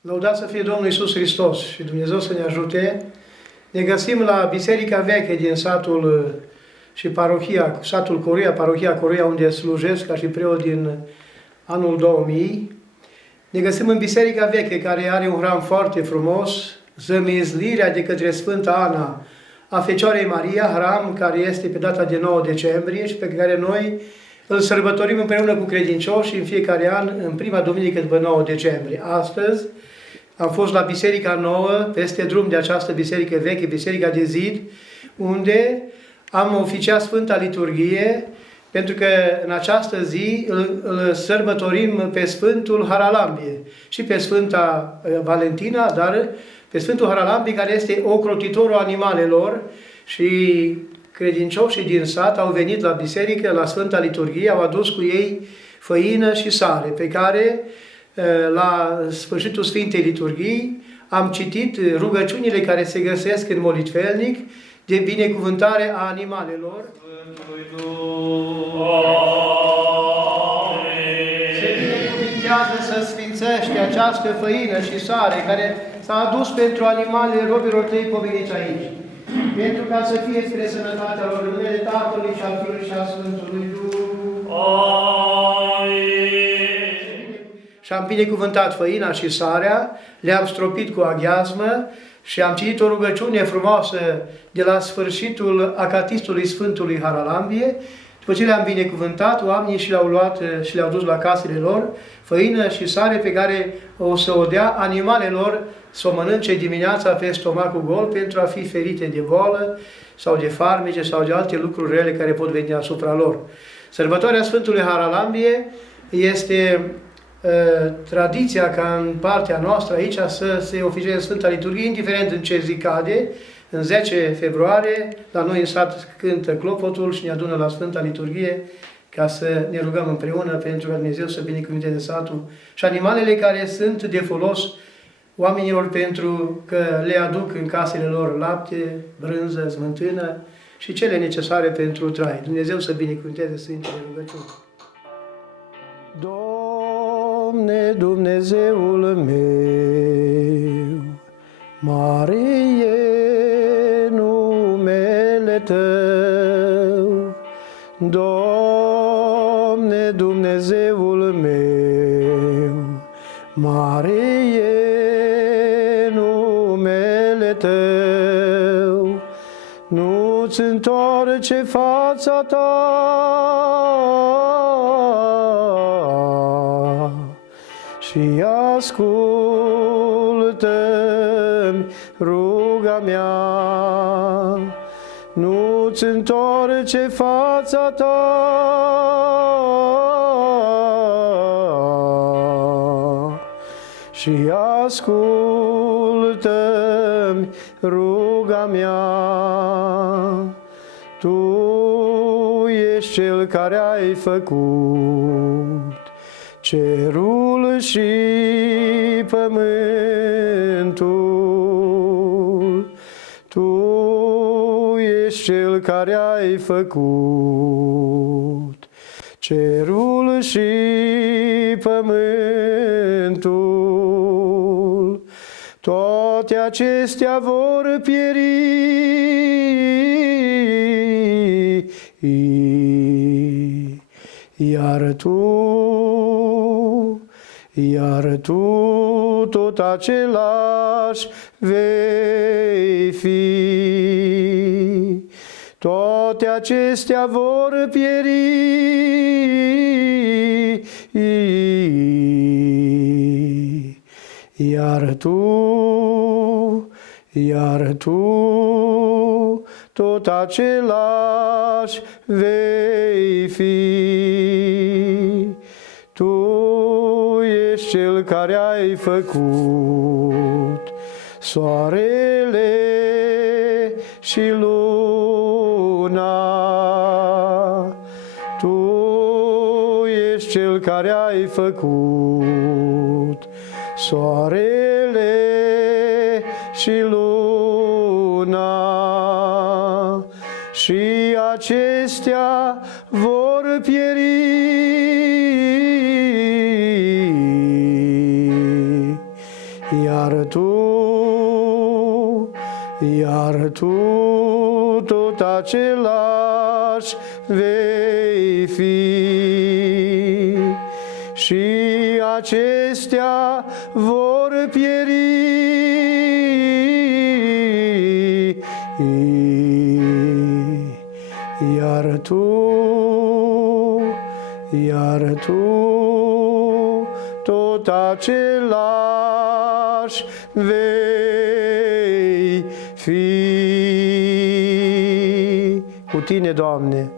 Lăudat să fie Domnul Iisus Hristos și Dumnezeu să ne ajute. Ne găsim la Biserica Veche din satul și parohia, satul Coruia, parohia Coruia, unde slujesc ca și preot din anul 2000. Ne găsim în Biserica Veche, care are un hram foarte frumos, zămizlirea de către Sfânta Ana a Fecioarei Maria, hram care este pe data de 9 decembrie și pe care noi îl sărbătorim împreună cu credincioși în fiecare an, în prima duminică după 9 decembrie. Astăzi am fost la Biserica Nouă, peste drum de această biserică veche, Biserica de Zid, unde am oficiat Sfânta Liturghie, pentru că în această zi îl sărbătorim pe Sfântul Haralambie și pe Sfânta Valentina, dar pe Sfântul Haralambie, care este ocrotitorul animalelor, și credincioșii din sat au venit la biserică, la Sfânta Liturghie, au adus cu ei făină și sare, pe care la sfârșitul Sfintei Liturghii am citit rugăciunile care se găsesc în molitvelnic de binecuvântare a animalelor. Se binecuvintează să sfințește această făină și sare care s-a adus pentru animalele robilor tăi poveniți aici, pentru ca să fie spre sănătatea lor, în numele Tatălui și al Fiului și al Sfântului Duh. Și am binecuvântat făina și sarea, le-am stropit cu aghiazmă și am citit o rugăciune frumoasă de la sfârșitul acatistului Sfântului Haralambie. După ce le-am binecuvântat, oamenii și le-au luat și le-au dus la casele lor făină și sare pe care o să o dea animalelor să o mănânce dimineața pe stomacul gol pentru a fi ferite de boală sau de farmece sau de alte lucruri rele care pot veni asupra lor. Sărbătoarea Sfântului Haralambie este tradiția ca în partea noastră aici să se oficieze Sfânta Liturghie, indiferent în ce zi cade. În 10 februarie, la noi în sat cântă clopotul și ne adună la Sfânta Liturghie ca să ne rugăm împreună pentru ca Dumnezeu să binecuvânteze satul și animalele care sunt de folos oamenilor, pentru că le aduc în casele lor lapte, brânză, smântână și cele necesare pentru trai. Dumnezeu să binecuvânteze Sfintele rugăciuni. Doamne, Dumnezeul meu, mare e numele Tău. Doamne, Dumnezeul meu, mare e numele Tău. Nu-ți întoarce fața Ta și ascultă-mi ruga mea. Nu-ți întoarce fața Ta și ascultă-mi ruga mea. Tu ești Cel care ai făcut cerul și pământul. Tu ești Cel care ai făcut cerul și pământul. Toate acestea vor pieri, iar tu tot același vei fi. Toate acestea vor pieri, iar tu tot același vei fi. Tu ești Cel care ai făcut soarele și luna. Tu ești Cel care ai făcut soarele și luna. Și acestea vor pieri, iar tu tot același vei fi. Și acestea vor pieri, iar tu tot același vei fi. Cu tine, Doamne!